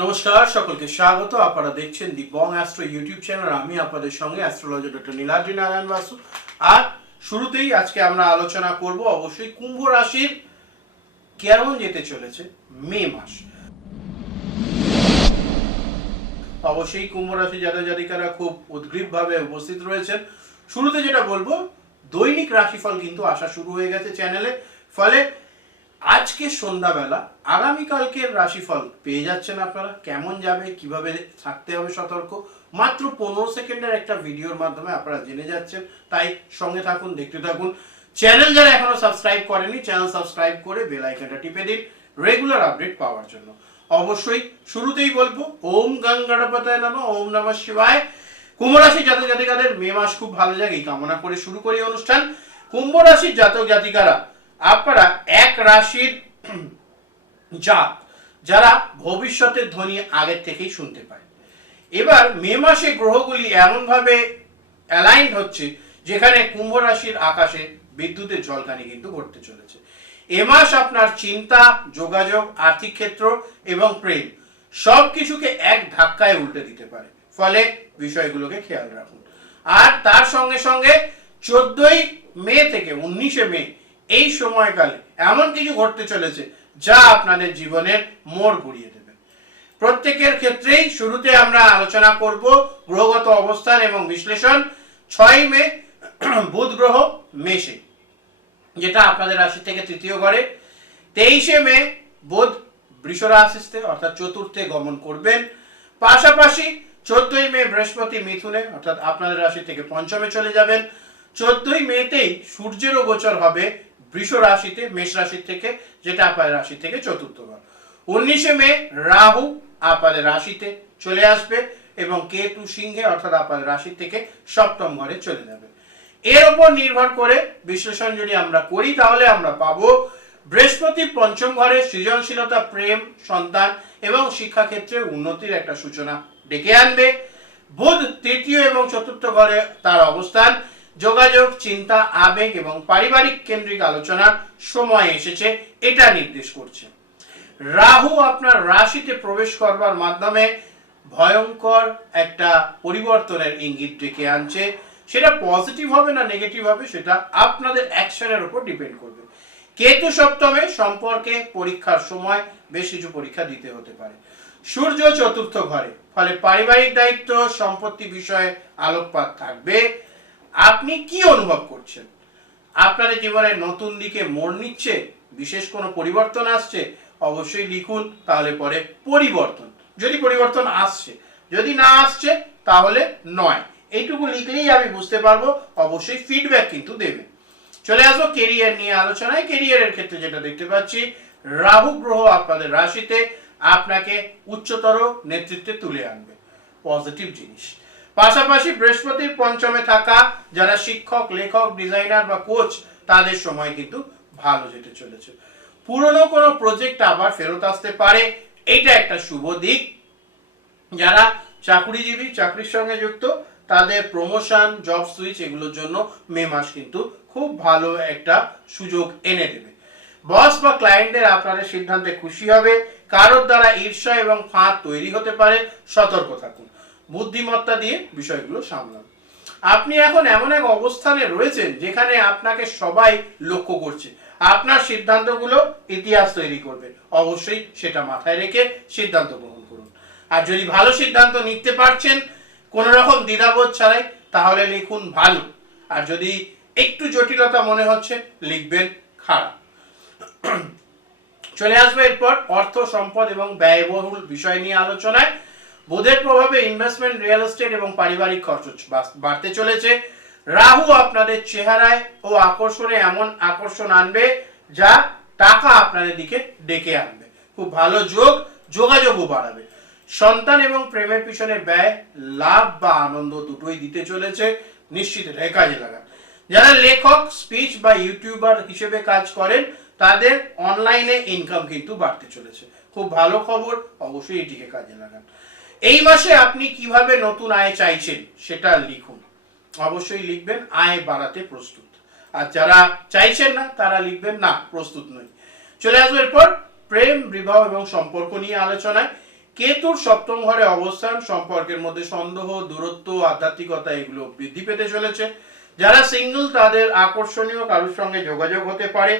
নমস্কার, সকলকে স্বাগত। আপনারা দেখছেন the bong astro YouTube channel. আমি আপনাদের সঙ্গে অ্যাস্ট্রোলজি ডক্টর নীলাদ্রি নারায়ণ বাসু। আর শুরুতেই আজকে আমরা আলোচনা করব অবশ্যই কুম্ভ রাশির কেমন যেতে চলেছে মে মাস। অবশ্যই কুম্ভ রাশি জাতক জাতিকারা খুব উদ্গ্রীবভাবে উপস্থিত রয়েছেন। শুরুতে যেটা বলব, দৈনিক রাশিফল কিন্তু আসা শুরু হয়ে গেছে চ্যানেলে। ফলে আজকে সন্ধ্যাবেলা আগামীকালকের রাশিফল পেয়ে যাচ্ছেন আপনারা। কেমন যাবে, কীভাবে থাকতে হবে সতর্ক? মাত্র পনেরো সেকেন্ডের একটা ভিডিওর মাধ্যমে আপনারা জেনে যাচ্ছেন। তাই সঙ্গে থাকুন, দেখতে থাকুন। চ্যানেল যারা এখনও সাবস্ক্রাইব করেনি চ্যানেল সাবস্ক্রাইব করে বেল আইকনটা টিপে দিন রেগুলার আপডেট পাওয়ার জন্য। অবশ্যই শুরুতেই বলব, ওম গঙ্গণপতায় নাম, ওম নমঃ শিবায়। কুম্ভ রাশির জাতক জাতিকাদের মে মাস খুব ভালো যায় এই কামনা করে শুরু করি অনুষ্ঠান। কুম্ভ রাশির জাতক জাতিকারা আপনারা এক রাশির জাত যারা ভবিষ্যতের ধ্বনি আগের থেকেই শুনতে পায়। এবার মে মাসে গ্রহগুলি এমনভাবে অ্যালাইন হচ্ছে, যেখানে কুম্ভ রাশির আকাশে বিদ্যুতের ঝলকানি কিন্তু ঘটতে চলেছে। এ মাস আপনার চিন্তা, যোগাযোগ, আর্থিক ক্ষেত্র এবং প্রেম সব কিছুকে এক ধাক্কায় উল্টে দিতে পারে। ফলে বিষয়গুলোকে খেয়াল রাখুন। আর তার সঙ্গে সঙ্গে চোদ্দই মে থেকে উনিশে মে এই সময়কালে এমন কিছু ঘটতে চলেছে যা আপনাদের জীবনের মোড় ঘুরিয়ে দেবে। প্রত্যেকের ক্ষেত্রেই শুরুতে আমরা আলোচনা করব গ্রহগত অবস্থান এবং বিশ্লেষণ। ছয় মে, বুধ গ্রহ, মেষে, যেটা আপনাদের রাশি থেকে তৃতীয় ঘরে। তেইশে মে, বুধ বৃষ রাশিতে, অর্থাৎ চতুর্থে গমন করবেন। পাশাপাশি চোদ্দই মে, বৃহস্পতি মিথুনে, অর্থাৎ আপনাদের রাশি থেকে পঞ্চমে চলে যাবেন। চোদ্দই মেতেই সূর্যেরও গোচর হবে বৃষ রাশিতে, মেষ রাশি থেকে, যেটা আপনাদের রাশি থেকে চতুর্থ ঘর উনিশে মে, রাহু আপনাদের রাশিতে চলে আসবে এবং কেতু সিংহে, অর্থাৎ আপনাদের রাশি থেকে সপ্তম ঘরে চলে যাবে। এর উপর নির্ভর করে বিশ্লেষণ যদি আমরা করি, তাহলে আমরা পাবো বৃহস্পতি পঞ্চম ঘরে সৃজনশীলতা, প্রেম, সন্তান এবং শিক্ষাক্ষেত্রে উন্নতির একটা সূচনা ডেকে আনবে। বুধ তৃতীয় এবং চতুর্থ ঘরে তার অবস্থান যোগাযোগ, চিন্তা, আবেগ এবং পারিবারিক কেন্দ্রিক আলোচনার সময় এসেছে, এটা নির্দেশ করছে। রাহু আপনার রাশিতে প্রবেশ করবার মাধ্যমে ভয়ঙ্কর একটা পরিবর্তনের ইঙ্গিত ডেকে আনছে। সেটা পজিটিভ হবে না নেগেটিভ হবে, সেটা আপনাদের অ্যাকশনের উপর ডিপেন্ড করবে। কেতু সপ্তমে সম্পর্কে পরীক্ষার সময় বেশ কিছু পরীক্ষা দিতে হতে পারে। সূর্য চতুর্থ ঘরে, ফলে পারিবারিক দায়িত্ব, সম্পত্তি বিষয়ে আলোকপাত থাকবে। আপনি কি অনুভব করছেন? আপনাদের জীবনে নতুন দিকে মোড় নিচ্ছে, বিশেষ কোনো পরিবর্তন আসছে? অবশ্যই লিখুন, তাহলে পরে পরিবর্তন। যদি পরিবর্তন আসছে, যদি না আসছে, তাহলে নয়। এইটুকু লিখলেই আমি বুঝতে পারব, অবশ্যই ফিডব্যাক কিন্তু দেবেন। চলে আসব কেরিয়ার নিয়ে আলোচনায়। কেরিয়ারের ক্ষেত্রে যেটা দেখতে পাচ্ছি, রাহু গ্রহ আপনাদের রাশিতে আপনাকে উচ্চতর নেতৃত্বে তুলে আনবে। পজিটিভ জিনিস। পাশাপাশি বৃহস্পতির পঞ্চমে থাকা যারা শিক্ষক, লেখক, ডিজাইনার বা কোচ, তাদের সময় কিন্তু ভালো যেতে চলেছে। পুরনো কোনো প্রজেক্ট আবার ফেরত আসতে পারে, এটা একটা শুভ দিক। যারা চাকরিজীবী, চাকরির সঙ্গে যুক্ত, তাদের প্রমোশন জব সুইচ এগুলোর জন্য মে মাস কিন্তু খুব ভালো একটা সুযোগ এনে দেবে। বস বা ক্লায়েন্টদের আপনাদের সিদ্ধান্তে খুশি হবে, কারোর দ্বারা ঈর্ষা এবং ফাঁদ তৈরি হতে পারে, সতর্ক থাকুন। বুদ্ধিমত্তা দিয়ে বিষয়গুলো সামলান। আপনি এখন এমন এক অবস্থানে রয়েছেন যেখানে আপনাকে সবাই লক্ষ্য করছে। আপনার সিদ্ধান্তগুলো ইতিহাস তৈরি করবে। অবশ্যই সেটা মাথায় রেখে সিদ্ধান্ত গ্রহণ করুন। আর যদি ভালো সিদ্ধান্ত নিতে পারছেন কোন রকম দ্বিধাবোধ ছাড়াই, তাহলে লিখুন ভালো। আর যদি একটু জটিলতা মনে হচ্ছে, লিখবেন খারাপ। চলে আসবে এরপর অর্থ, সম্পদ এবং ব্যয়বহুল বিষয় নিয়ে আলোচনায়। বুধের প্রভাবে ইনভেস্টমেন্ট রিয়েল এস্টেট এবং পারিবারিক খরচ বাড়তে চলেছে। রাহু আপনাদের চেহারায় ও আকর্ষণে এমন আকর্ষণ আনবে যা টাকা আপনাদের দিকে ডেকে আনবে। খুব ভালো যোগ, যোগাযোগও বাড়াবে। সন্তান এবং প্রেমের পিছনে ব্যয়, লাভ বা আনন্দ দুটোই দিতে চলেছে। নিশ্চিত কাজে লাগান। যারা লেখক স্পিচ বা ইউটিউবার হিসেবে কাজ করেন, তাদের অনলাইনে ইনকাম কিন্তু বাড়তে চলেছে। খুব ভালো খবর, অবশ্যই এটিকে কাজে লাগান। এই মাসে আপনি কীভাবে নতুন আয় চাইছেন সেটা লিখুন। অবশ্যই লিখবেন, আয় বাড়াতে প্রস্তুত। আর যারা চাইছেন না, তারা লিখবেন, না, প্রস্তুত নই। চলে আসব এরপর, প্রেম, বিবাহ এবং সম্পর্ক নিয়ে আলোচনায়। কেতুর সপ্তম ঘরে অবস্থান, সম্পর্কের মধ্যে সন্দেহ, দূরত্ব, আধ্যাত্মিকতা এগুলো বৃদ্ধি পেতে চলেছে। যারা সিঙ্গল, তাদের আকর্ষণীয় কারোর সঙ্গে যোগাযোগ হতে পারে।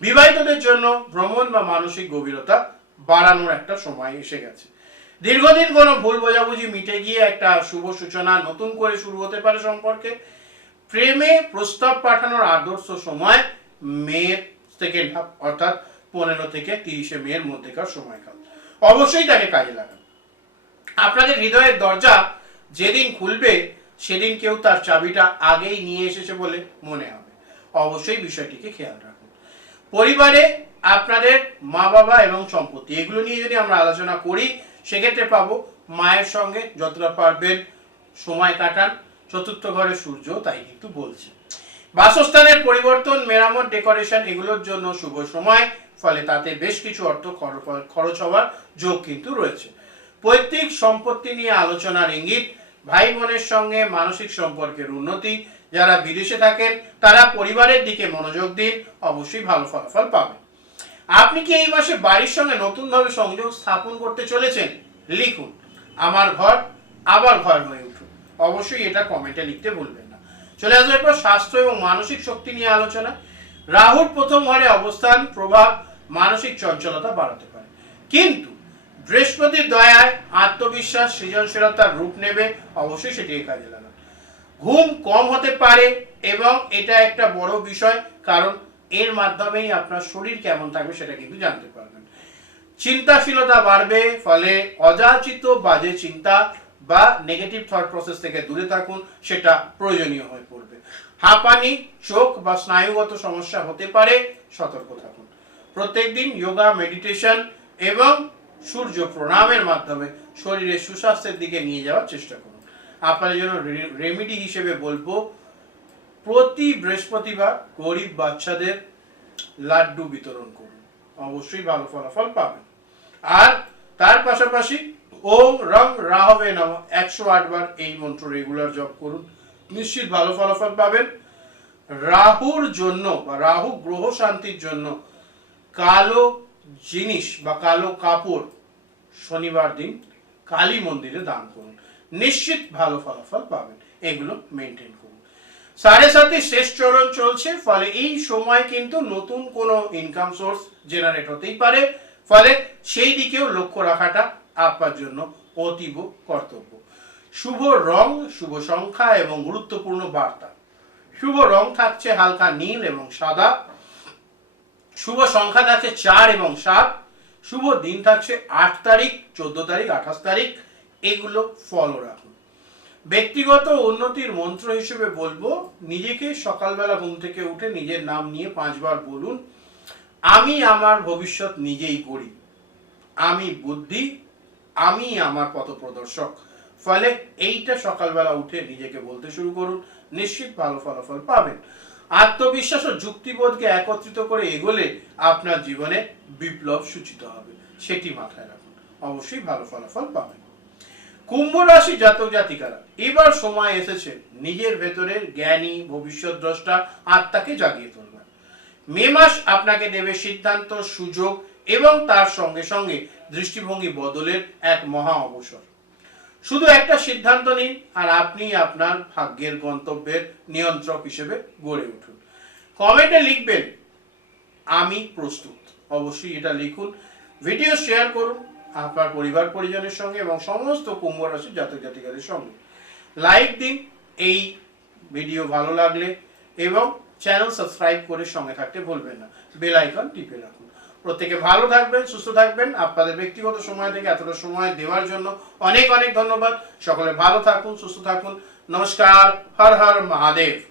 বিবাহিতদের জন্য ভ্রমণ বা মানসিক গভীরতা বাড়ানোর একটা সময় এসে গেছে। দীর্ঘদিন কোনো ভুল বোঝাবুঝি মিটে গিয়ে একটা শুভ সূচনা নতুন করে শুরু হতে পারে সম্পর্কে। প্রেমে প্রস্তাব পাঠানোর আদর্শ সময় মেয়ের সেকেন্ড হাফ অর্থাৎ পনেরো থেকে তিরিশে মেয়ের মধ্যেকার সময়কাল। অবশ্যই তাকে কাজে লাগান। আপনাদের হৃদয়ের দরজা যেদিন খুলবে, সেদিন কেউ তার চাবিটা আগেই নিয়ে এসেছে বলে মনে হবে। অবশ্যই বিষয়টিকে খেয়াল রাখুন। পরিবারে আপনাদের মা বাবা এবং সম্পত্তি। এগুলো নিয়ে যদি আমরা আলোচনা করি, সেক্ষেত্রে পাবো মায়ের সঙ্গে যতটা পারবেন সময় কাটান। চতুর্থ ঘরে সূর্য, তাই কিন্তু বলছে। বাসস্থানের পরিবর্তন, মেরামত, ডেকোরেশন, এগুলোর জন্য শুভ সময়। ফলে তাতে বেশ কিছু অর্থ খর- খরচ হওয়ার যোগ কিন্তু রয়েছে। পৈতৃক সম্পত্তি নিয়ে আলোচনার ইঙ্গিত ভাই বোনের সঙ্গে মানসিক সম্পর্কের উন্নতি। যারা বিদেশে থাকেন, তারা পরিবারের দিকে মনোযোগ দিন, অবশ্যই ভালো ফলাফল পাবেন। আপনি কি এই মাসে বাড়ির সঙ্গে নতুনভাবে সংযোগ স্থাপন করতে চলেছেন? লিখুন। আমার ঘর, আবার ঘর হয়ে উঠুন অবশ্যই এটা কমেন্টে লিখতে ভুলবেন না। চলে আসবে এরপর স্বাস্থ্য এবং মানসিক শক্তি নিয়ে আলোচনা। রাহুর প্রথম ঘরে অবস্থান, প্রভাব, মানসিক চঞ্চলতা বাড়াতে পারে। কিন্তু বৃহস্পতির দয়ায় আত্মবিশ্বাস সৃজনশীলতার রূপ নেবে। অবশ্যই সেটিকে কাজে লাগান। ঘুম কম হতে পারে এবং এটা একটা বড় বিষয়, কারণ এর মাধ্যমেই আপনার শরীর কেমন থাকবে সেটা কিন্তু জানতে পারবেন। চিন্তাশীলতা বাড়বে, ফলে অযাচিত বাজে চিন্তা বা নেগেটিভ থট প্রসেস থেকে দূরে থাকুন, সেটা প্রয়োজনীয় হয়ে পড়বে। হাঁপানি, চোখ বা স্নায়ুগত সমস্যা হতে পারে, সতর্ক থাকুন। প্রত্যেকদিন যোগা মেডিটেশন এবং সূর্য প্রণামের মাধ্যমে শরীরের সুস্বাস্থ্যের দিকে নিয়ে যাওয়ার চেষ্টা করুন। আপনাদের জন্য রেমিডি হিসেবে বলব প্রতি বৃহস্পতিবার গরিব বাচ্চাদের লাড্ডু বিতরণ করুন। অবশ্যই ভালো ফলাফল পাবেন। আর তার পাশাপাশি ওম রং রাহবে নাম একশো বার এই মন্ত্র রেগুলার জপ করুন। নিশ্চিত ভালো ফলাফল পাবেন। রাহুর জন্য বা রাহু গ্রহ শান্তির জন্য কালো জিনিস বা কালো কাপড় শনিবার দিন কালী মন্দিরে দান করুন। নিশ্চিত ভালো ফলাফল পাবেন। এগুলো মেনটেন করুন। সাড়ে সাতে শেষ চরণ চলছে, ফলে এই সময় কিন্তু নতুন কোনো ইনকাম সোর্স জেনারেট হতেই পারে। ফলে সেই দিকেও লক্ষ্য রাখাটা আপনার জন্য অতীব কর্তব্য। শুভ রং, শুভ সংখ্যা এবং গুরুত্বপূর্ণ বার্তা। শুভ রং থাকছে হালকা নীল এবং সাদা। শুভ সংখ্যা থাকছে চার এবং সাত। শুভ দিন থাকছে আট তারিখ, চোদ্দ তারিখ, আঠাশ তারিখ। এগুলো ফলো রাখুন ব্যক্তিগত উন্নতির মন্ত্র হিসেবে বলব, নিজেকে সকালবেলা ঘুম থেকে উঠে নিজের নাম নিয়ে পাঁচবার বলুন, আমি আমার ভবিষ্যৎ নিজেই করি। আমি বুদ্ধি, আমি আমার পথ প্রদর্শক ফলে এইটা সকালবেলা উঠে নিজেকে বলতে শুরু করুন, নিশ্চিত ভালো ফলাফল পাবেন। আত্মবিশ্বাস ও যুক্তিবোধকে একত্রিত করে এগোলে আপনার জীবনে বিপ্লব সূচিত হবে। সেটি মাথায় রাখুন। অবশ্যই ভালো ফলাফল পাবেন। কুম্ভ রাশি জাতক জাতিকারা, এবার সময় এসেছে নিজের ভেতরের জ্ঞানী, ভবিষ্যৎ দ্রষ্টা, আত্মাকে জাগিয়ে তুলবেন মে মাস আপনাকে দেবে সিদ্ধান্ত, সুযোগ এবং তার সঙ্গে সঙ্গে দৃষ্টিভঙ্গি বদলের এক মহা অবসর। শুধু একটা সিদ্ধান্ত নিন আর আপনি আপনার ভাগ্যের গন্তব্যের নিয়ন্ত্রক হিসেবে গড়ে উঠুন। কমেন্টে লিখবেন, আমি প্রস্তুত। অবশ্যই এটা লিখুন, ভিডিও শেয়ার করুন আপনার পরিবার, পরিজনের সঙ্গে এবং সমস্ত কুম্ভ রাশির জাতক জাতিকাদের সঙ্গে। লাইক দিন, এই ভিডিও ভালো লাগলে এবং চ্যানেল সাবস্ক্রাইব করে সঙ্গে থাকতে ভুলবেন না। বেল আইকন টিপে রাখুন। প্রত্যেকে ভালো থাকবেন, সুস্থ থাকবেন। আপনাদের ব্যক্তিগত সময় থেকে এতটা সময় দেওয়ার জন্য অনেক অনেক ধন্যবাদ। সকলে ভালো থাকুন, সুস্থ থাকুন। নমস্কার। হর হর, মহাদেব।